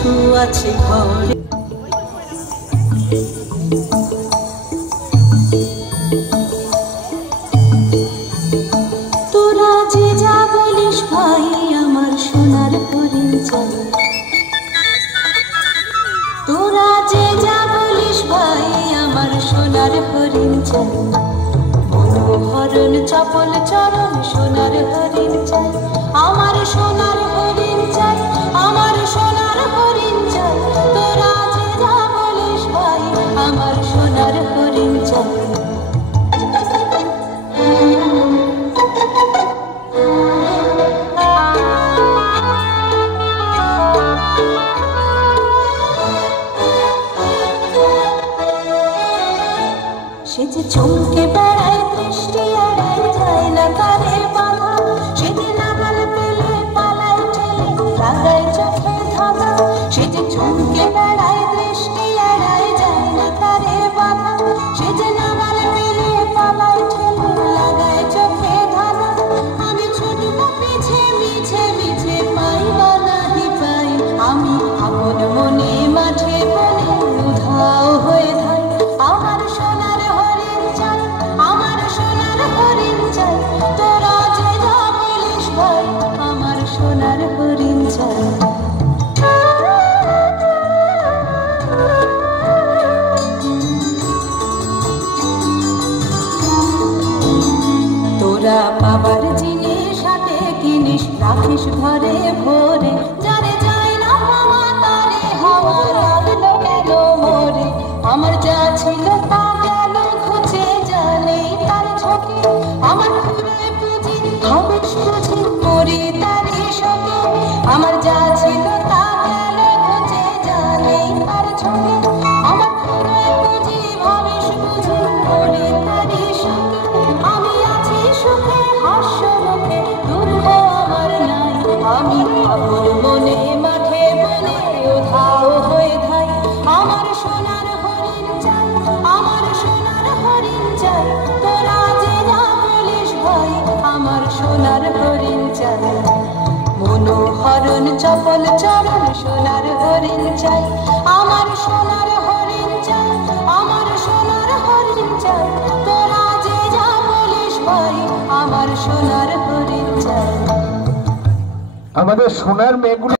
কিছু আছে ঘরে। তোরা যে যা বলিস ভাই আমার সোনার হরিণ চাই, তোরা যে যা বলিস ভাই আমার সোনার হরিণ চাই। মনোহরণ চপল চরণ সোনার হরিণ চাই, আমার সোনার হরিণ চাই, আমার সোনার হরিণ চাই। তোরা যে যা বলিস ভাই আমার সোনার হরিণ চাই। সে যে চমকে বেড়ায় দৃষ্টি এড়ায় যায় না তারে বাধা, সে যে নাগাল পেলে পালায় ঠেলে লাগায় চোখে ধাঁধা। সে যে চমকে বেড়ায় দৃষ্টি এড়ায় যায় না তারে বাধা, সে যে নাগাল পেলে পালায় ঠেলে লাগায় চোখে ধাঁধা। আমি ছুটব পিছে মিছে মিছে পাই বা নাহি পাই, আমি আপন মনে মাঠে বনে উধাও হয়ে থাই। আমার সোনার হরিণ চাই, আমার সোনার হরিণ চাই। তোরা যে যা বলিস ভাই আমার সোনার হরিণ চাই। তোরা বাবার জিনিস হাতে কিনিস রাখিস ঘরে ভরে, যারে যায় না পাওয়া তারে হাওয়া লাগলো গেল মরে। আমার যা ছিল তা গেল ঘুচে জানেই তার ঝোঁকে, আমার পুরে পুঁজি হবেশ বুঝি মরি তারে শোকে। আমার যা ছিল তা গেল ঘুচে জানেই তার ঝোঁকে, আমার পুরে পুঁজি হবেশ বুঝি মরি তারে শোকে। আমি আছি সুখে হাস্য মুখে দুঃখ আমার নাই, আমি আপন মনে মাঠে বনে উধাও হয়ে থাই। আমার সোনার হরিণ চাই, আমার সোনার হরিণ চাই। তোরা যে যা বলিস ভাই আমার সোনার হরিণ চাই। মনোহরণ চপল চরণ সোনার হরিণ চাই, আমার সোনার হরিণ চাই, আমার সোনার হরিণ চাই। তোরা যে যা বলিস ভাই আমার সোনার হরিণ চাই। আমাদের সোনার মেয়েগুলো